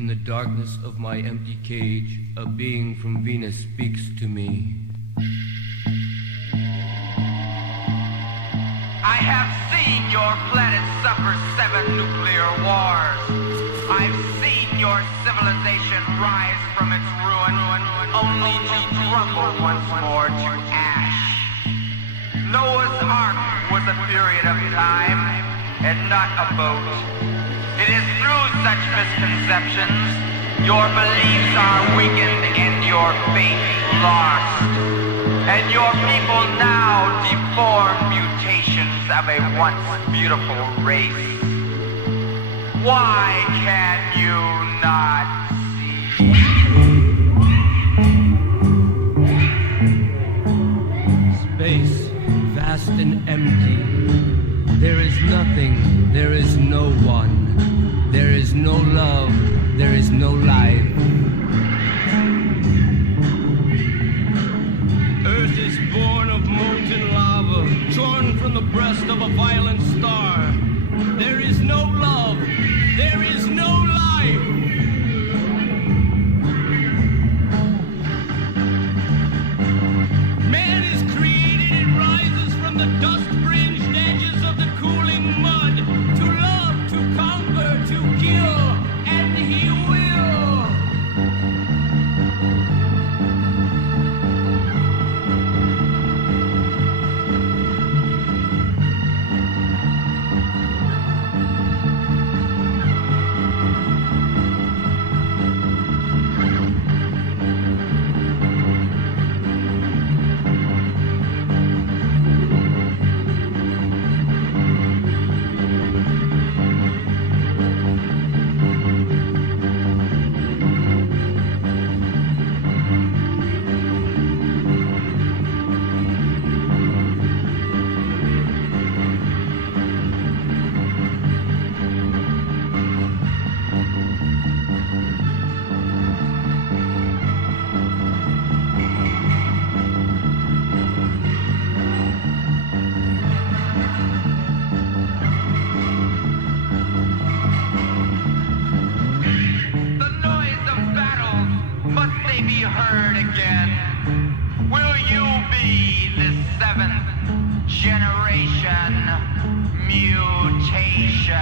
In the darkness of my empty cage, a being from Venus speaks to me. I have seen your planet suffer 7 nuclear wars. I've seen your civilization rise from its ruin, only to crumble once more to ash. Noah's Ark was a period of time, and not a boat. It is through such misconceptions your beliefs are weakened and your faith lost. And your people now deform mutations of a once beautiful race. Why can you not see? Space, vast and empty. There is nothing, there is no one. There is no love, there is no life. Earth is born of molten lava, torn from the breast of a violent star. There is no love, there is no life. Man is created and rises from the dust-fringed edges of the cooling mud to love, to conquer, to kill, and he will. Generation Mutation.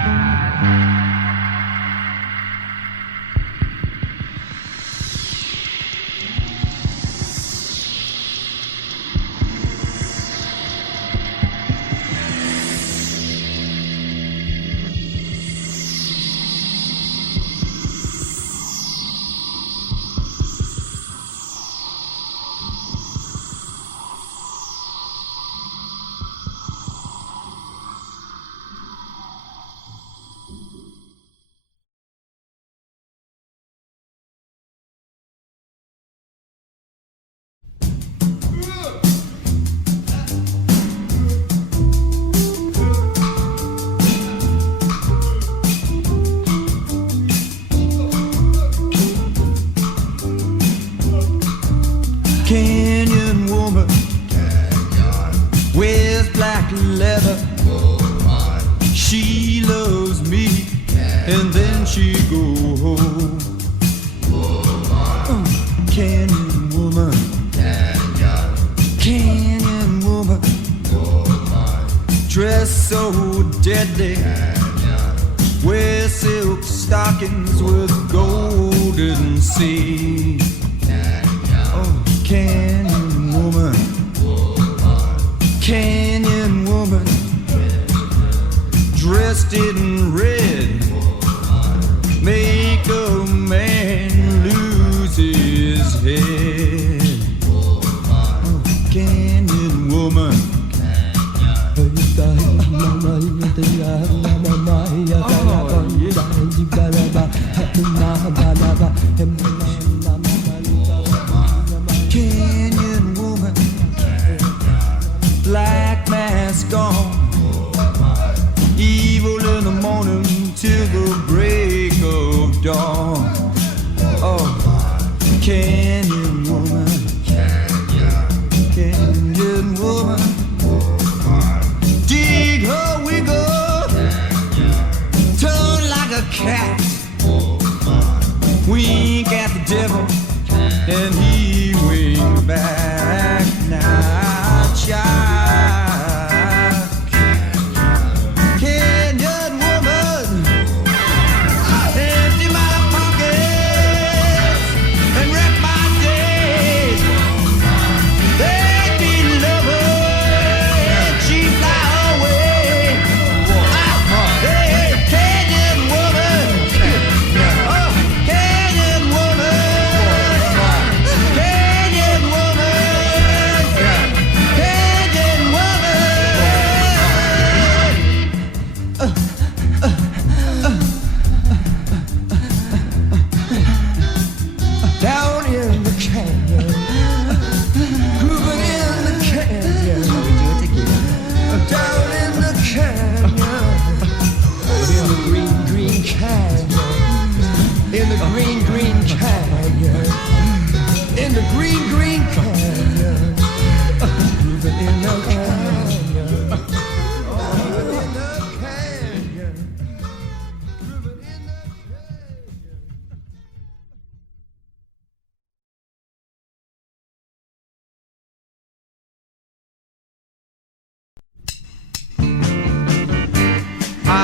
Canyon woman, wears black leather. She loves me, and then she go home. Canyon woman, canyon woman, dress so deadly, wear silk stockings with golden seeds. Canyon woman, canyon woman, dressed in red, make a man lose his head. Canyon woman, canyon woman, black mask on, evil in the morning till the break of dawn. Oh, canyon woman, canyon woman, dig her wiggle, turn like a cat,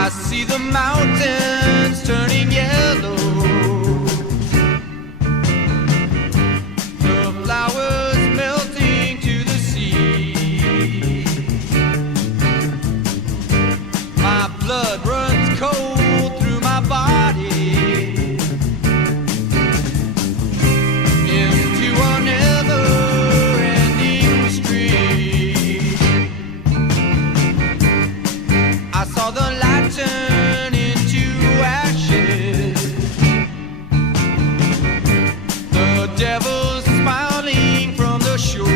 I see the mountains turning yellow, the flowers melting to the sea. My blood runs cold through my body into a never-ending stream. I saw the light turn into ashes, the devil smiling from the shore.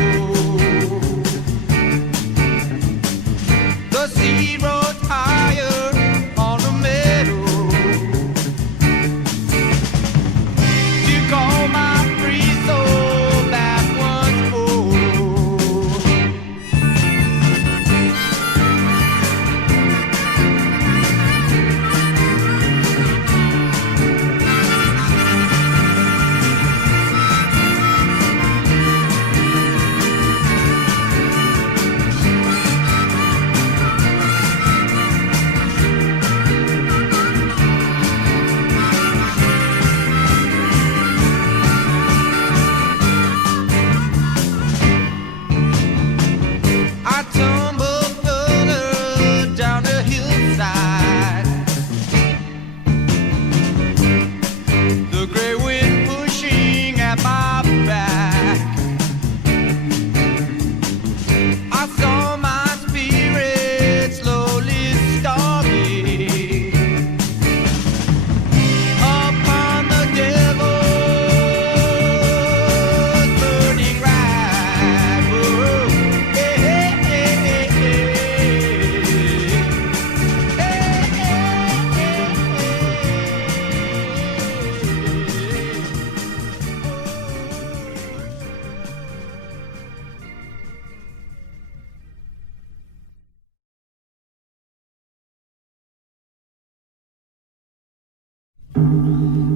The sea rose higher on the meadow to call my free soul back once more. I tumbled further down the hillside, the gray wind pushing at my back. I saw my spirit slowly starving upon the devil's burning ride. Whoa, hey, hey, hey, hey, hey.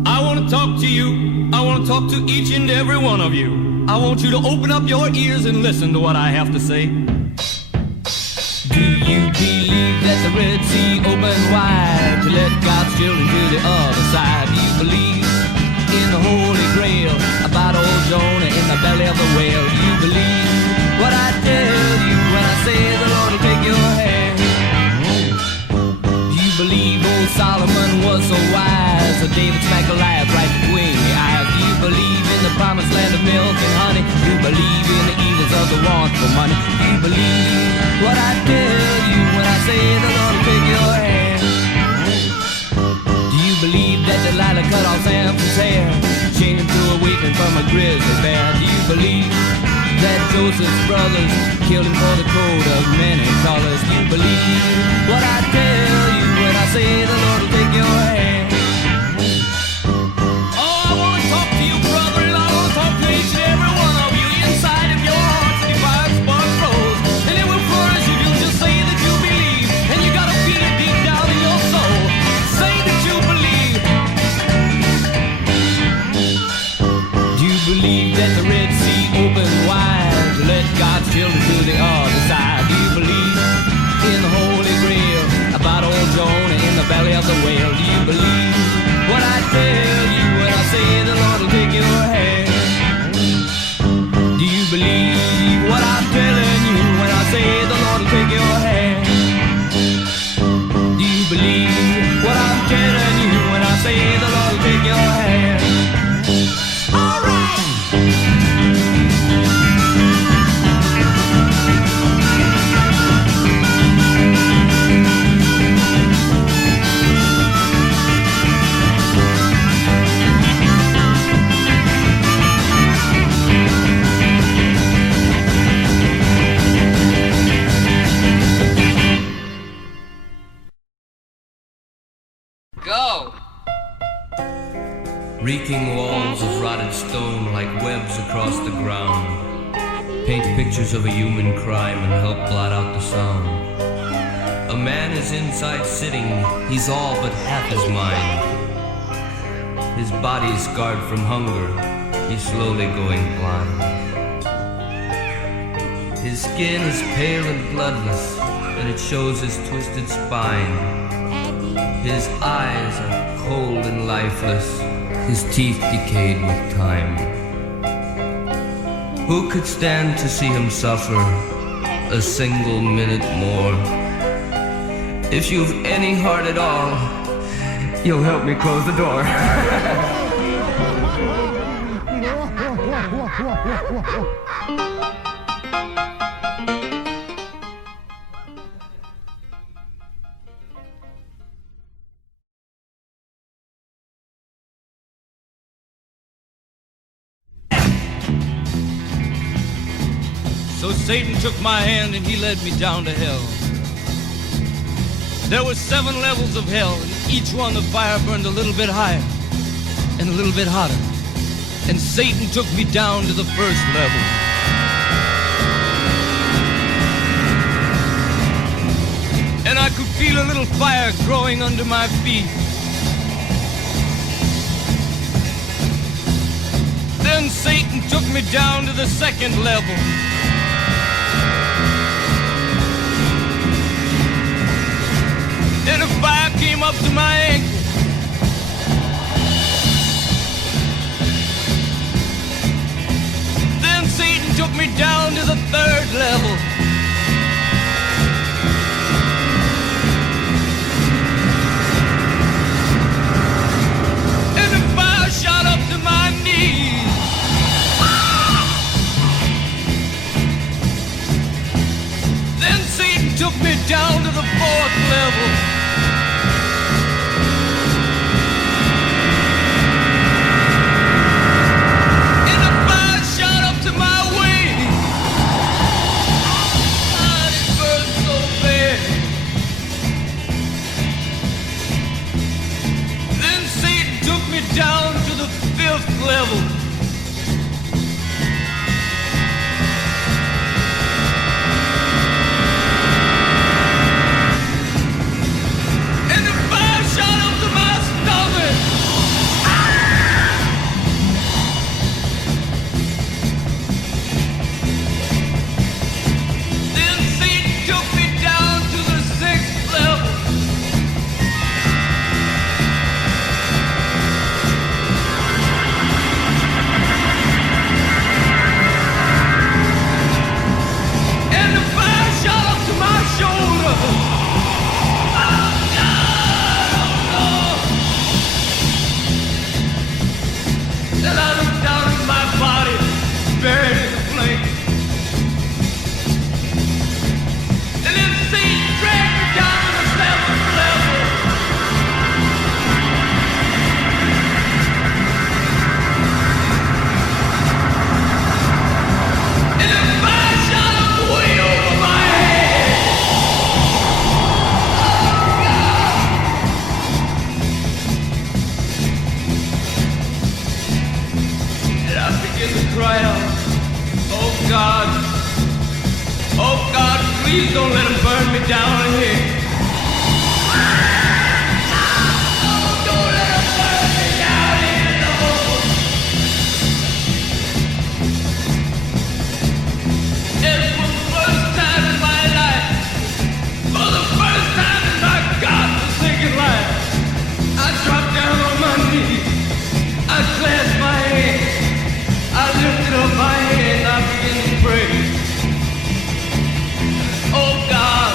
I want to talk to you. I want to talk to each and every one of you. I want you to open up your ears and listen to what I have to say. Do you believe that the Red Sea opened wide to let God's children to the other side? Do you believe in the Holy Grail, about old Jonah in the belly of the whale? Do you believe what I tell you when I say the Lord will take your hand? Do you believe old Solomon was so wise that David smacked Goliath right between the eyes? Do you believe in the promised land of milk and honey? Do you believe in the evils of the want for money? Do you believe what I tell you when I say the Lord will take your hand? Do you believe that Delilah cut off Samson's hair, chained him to a weeping from a grizzly bear? Do you believe that Joseph's brothers killed him for the coat of many colors? Do you believe what I tell you when I say the Lord will take your hand? Oh, I want to talk to you, brother, and I want to talk to each and every one of you. Inside of your heart, the fire spark grows, and it will flourish if you just say that you believe, and you gotta feel it deep down in your soul. Say that you believe. Do you believe that the Red Sea opened wide to let God's children to the other side? Do you believe in the Holy Grail, about old Jonah in the belly of the whale? Do you believe what I tell you when I say the Lord will take your hand? Do you believe what I'm telling you when I say the Lord will take your hand? Do you believe what I'm telling you when I say the Lord will take your hand? All right. Go! Reeking walls of rotted stone like webs across the ground paint pictures of a human crime and help blot out the sound. A man is inside sitting, he's all but half his mind. His body scarred from hunger, he's slowly going blind. His skin is pale and bloodless, and it shows his twisted spine. His eyes are cold and lifeless, his teeth decayed with time. Who could stand to see him suffer a single minute more? If you've any heart at all, you'll help me close the door. So Satan took my hand and he led me down to hell. There were 7 levels of hell, and each one the fire burned a little bit higher and a little bit hotter. And Satan took me down to the first level. And I could feel a little fire growing under my feet. Then Satan took me down to the second level. And a fire came up to my ankle. Then Satan took me down to the third level. And the fire shot up to my knees. Then Satan took me down to the fourth level. Down to the 5th level. And the fire shot up to my stomach. Then Satan took me down to the 6th level. Please don't let them burn me down in here. Don't let them burn me down here, no. It's for the first time in my life, for the first time in my God-forsaken life, I dropped down on my knees. I clasped my hands. I lifted up my hand. I began to pray. Oh God,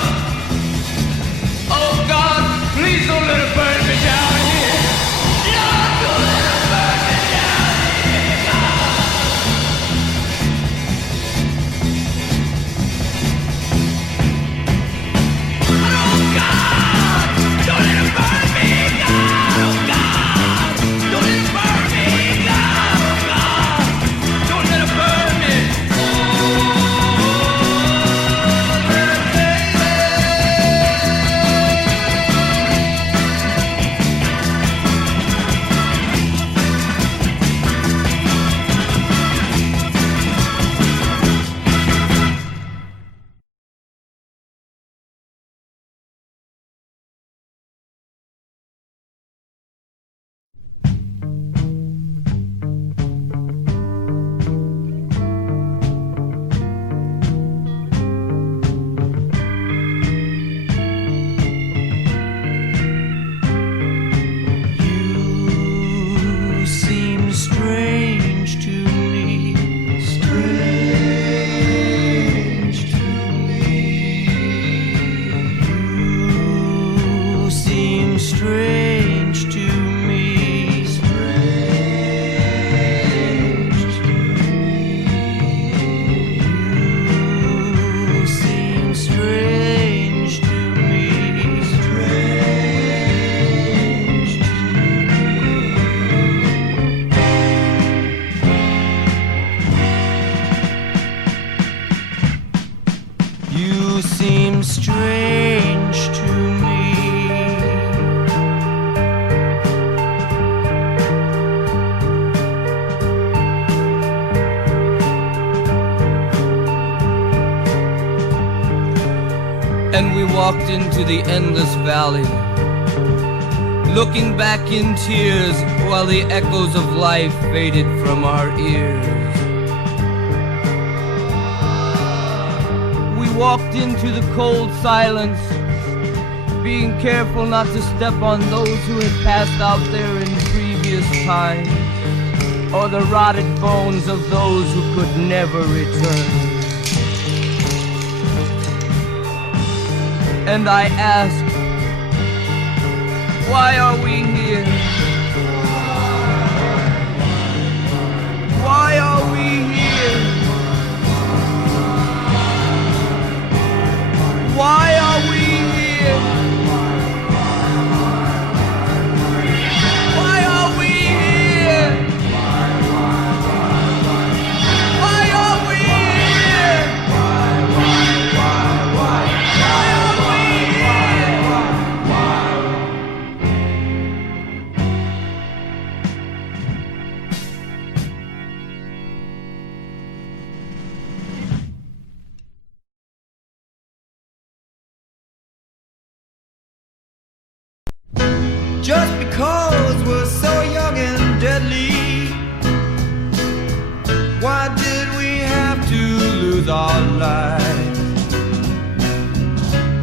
and we walked into the endless valley, looking back in tears while the echoes of life faded from our ears. We walked into the cold silence, being careful not to step on those who had passed out there in previous times, or the rotted bones of those who could never return. And I asked, why are we here? Why are we here? Why are we here? Why are we here? Why are we here? Just because we're so young and deadly, why did we have to lose our lives?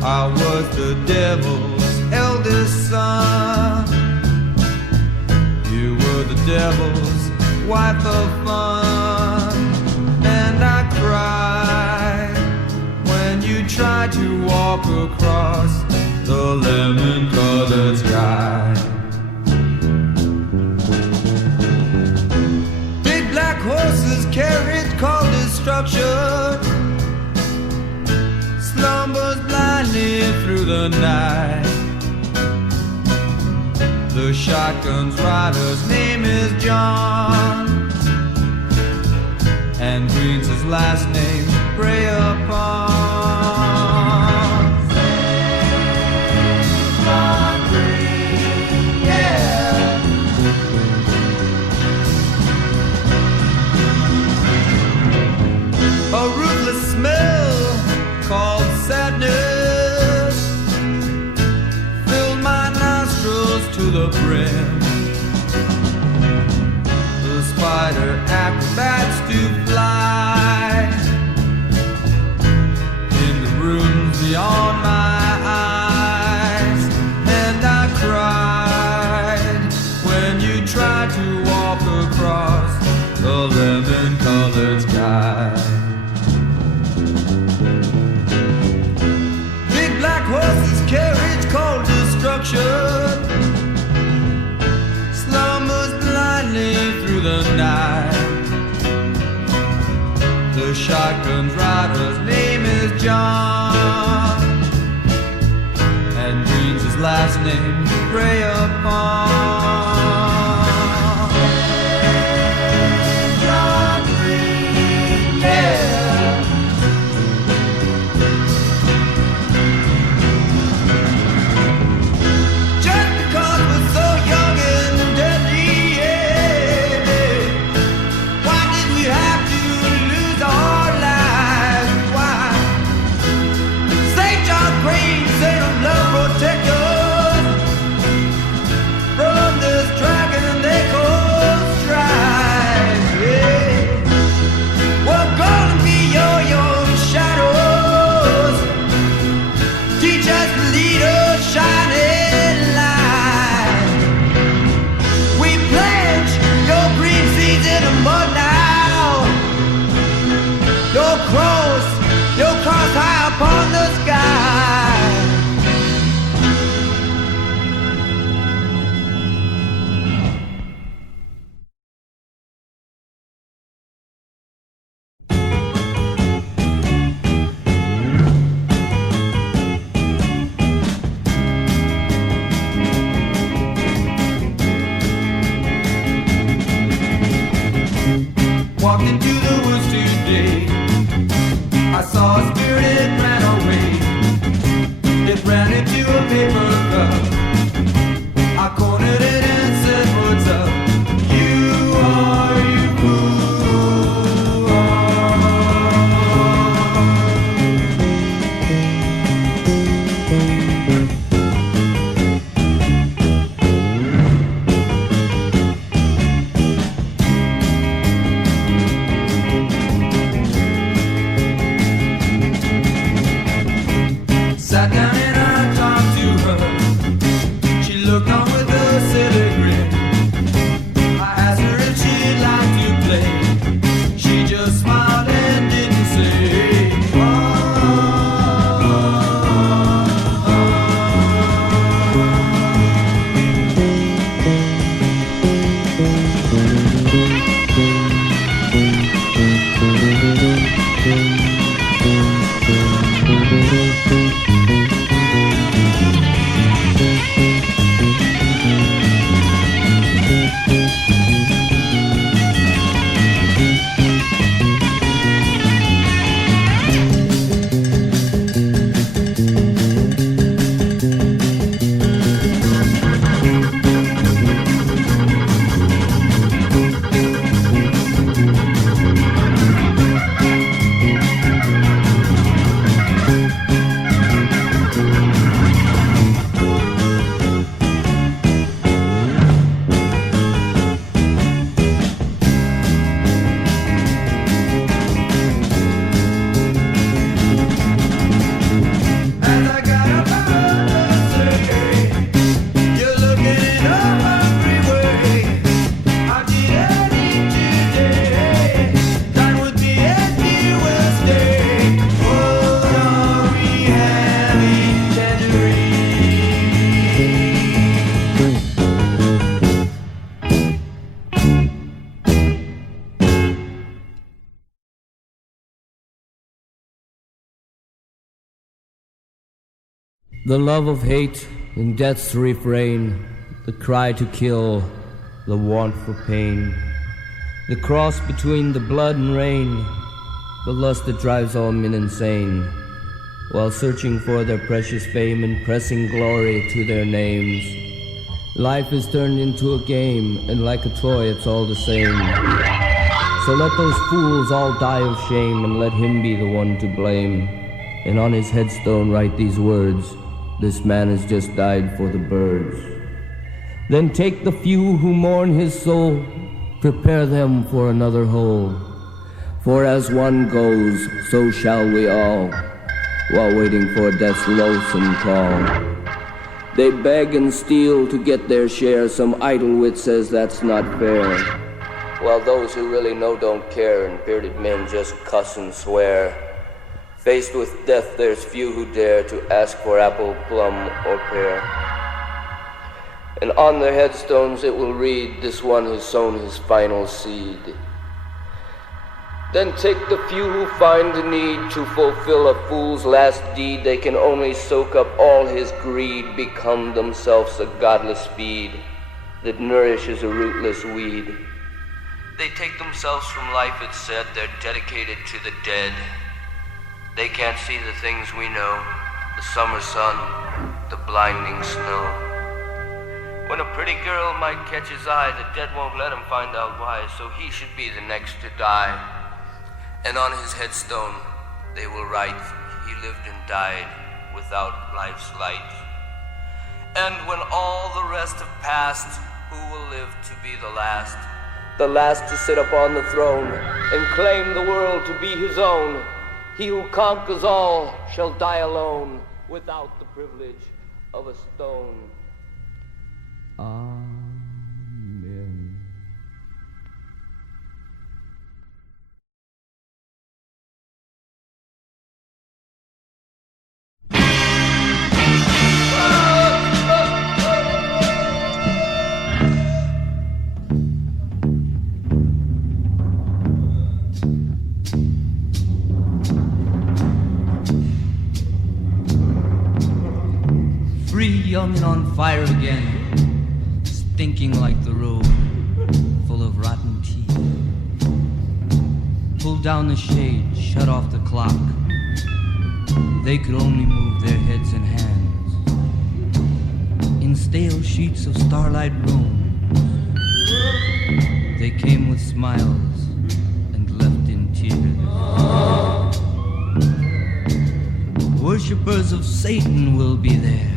I was the devil's eldest son. You were the devil's wife of fun. And I cried when you tried to walk across the lemon-colored sky. Big black horses, carriage called destruction, slumbers blindly through the night. The shotgun's rider's name is John, and Green's his last name, prey upon. St.John Green, yeah. A ruthless smell called sadness filled my nostrils to the brim. The spider acrobats to fly in the rooms beyond my eyes. And I cried when you tried to walk across the lemon-colored sky. Big black horses, carriage called destruction, slumbers blindly through the night. The shotgun's rider's name is John, and Green's his last name, prey upon. St.John Green, yeah. Just because we're so young and deadly, yeah. Why did we have to lose our lives? Why? St.John Green, saint of love, protect us from this dragon they call strife. Yeah. We're gonna be your shadows. Teach us to lead us, shining light. We pledge your green seeds in the mud now. Your cross high upon the sky. Walked into the woods today. I saw a spirit, it ran away. It ran into a paper cup. I cornered it and said, what's up? You are, you fool. The love of hate in death's refrain, the cry to kill, the want for pain, the cross between the blood and rain, the lust that drives all men insane, while searching for their precious fame and pressing glory to their names. Life is turned into a game, and like a toy it's all the same. So let those fools all die of shame, and let him be the one to blame. And on his headstone write these words, "This man has just died for the birds." Then take the few who mourn his soul, prepare them for another hole. For as one goes, so shall we all, while waiting for death's loathsome call. They beg and steal to get their share, some idle wit says that's not fair, while those who really know don't care, and bearded men just cuss and swear. Faced with death, there's few who dare to ask for apple, plum, or pear. And on their headstones it will read, "This one has sown his final seed." Then take the few who find the need to fulfill a fool's last deed. They can only soak up all his greed, become themselves a godless feed that nourishes a rootless weed. They take themselves from life, it's said, they're dedicated to the dead. They can't see the things we know, the summer sun, the blinding snow. When a pretty girl might catch his eye, the dead won't let him find out why, so he should be the next to die. And on his headstone they will write, "He lived and died without life's light." And when all the rest have passed, who will live to be the last? The last to sit upon the throne and claim the world to be his own. He who conquers all shall die alone, without the privilege of a stone. Amen. Young and on fire again, stinking like the road, full of rotten teeth. Pull down the shade, shut off the clock. They could only move their heads and hands in stale sheets of starlight rooms. They came with smiles and left in tears. Worshippers of Satan will be there.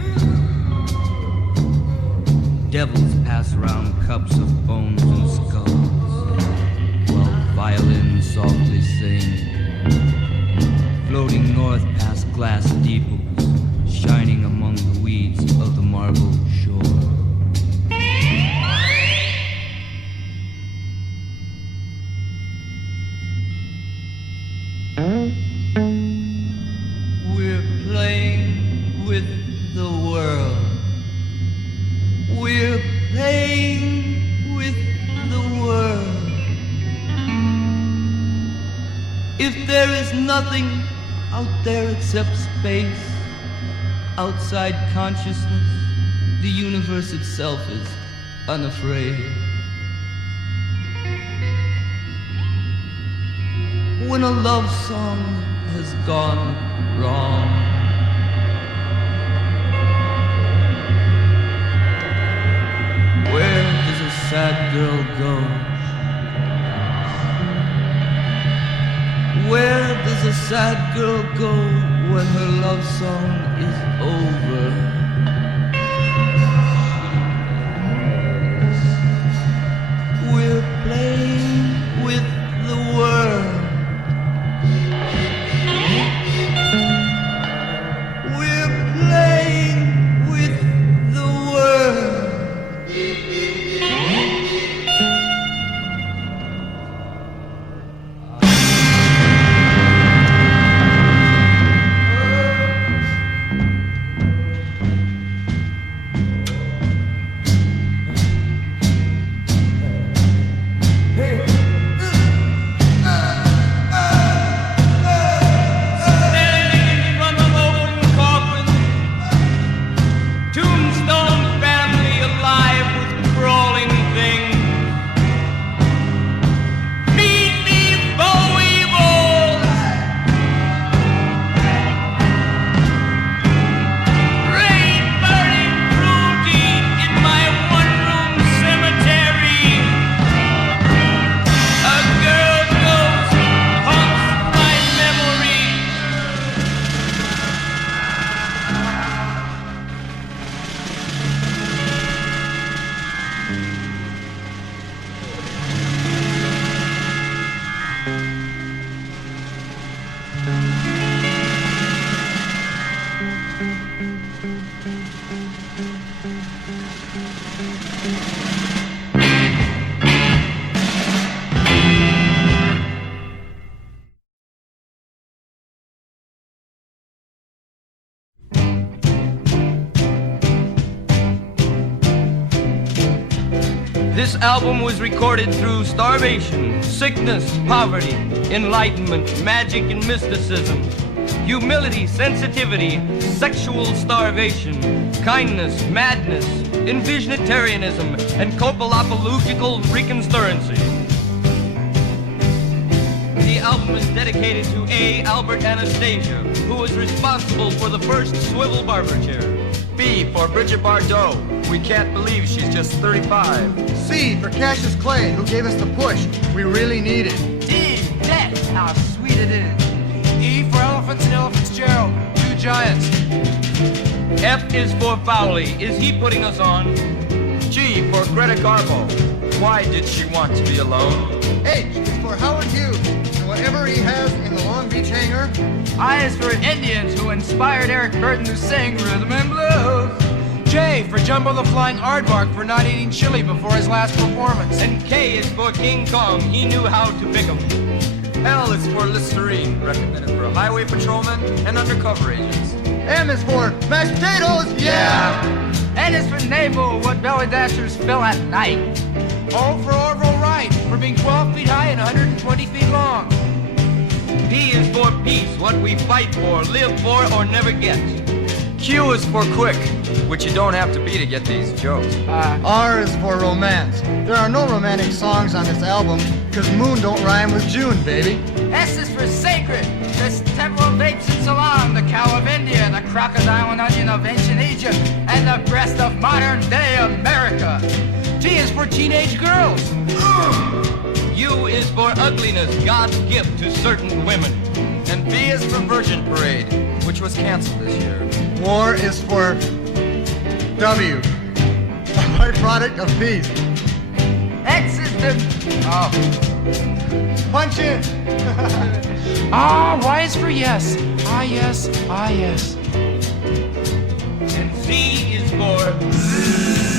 Devils pass around cups of bones and skulls, while violins softly sing, floating north past glass steeples, shining among the weeds of the marble shore. We're playing with the world. We're playing with the world. If there is nothing out there except space, outside consciousness, the universe itself is unafraid. When a love song has gone wrong, where does a sad girl go? Where does a sad girl go when her love song is over? We're playing with the world. We're playing with the world. This album was recorded through starvation, sickness, poverty, enlightenment, magic and mysticism, humility, sensitivity, sexual starvation, kindness, madness, envisionitarianism, and copalopological reconstruency. The album is dedicated to A. Albert Anastasia, who was responsible for the first swivel barber chair. B for Bridget Bardot. We can't believe she's just 35. C for Cassius Clay, who gave us the push we really needed. D, death, how sweet it is. E for Elephants and Ella Fitzgerald, two giants. F is for Fowley. Is he putting us on? G for Greta Garbo. Why did she want to be alone? H is for Howard Hughes, and whatever he has in the Long Beach hangar. I is for Indians who inspired Eric Burden to sing rhythm and blues. J for Jumbo the Flying Aardvark for not eating chili before his last performance. And K is for King Kong. He knew how to pick 'em. L is for Listerine, recommended for highway patrolmen and undercover agents. M is for mashed potatoes, yeah! N is for navel, what belly dashers fill at night. O for Orville Wright for being 12 feet high and 120 feet long. P is for peace, what we fight for, live for, or never get. Q is for quick, which you don't have to be to get these jokes. R is for romance. There are no romantic songs on this album, because moon don't rhyme with June, baby. S is for sacred, this temple of apes and Ceylon, the cow of India, the crocodile and onion of ancient Egypt, and the breast of modern day America. T is for teenage girls. U is for ugliness, God's gift to certain women. And V is for Virgin Parade, which was canceled this year. War is for W, a byproduct of peace. X is the... Oh. Punch in! Y is for yes. Yes. And Z is for...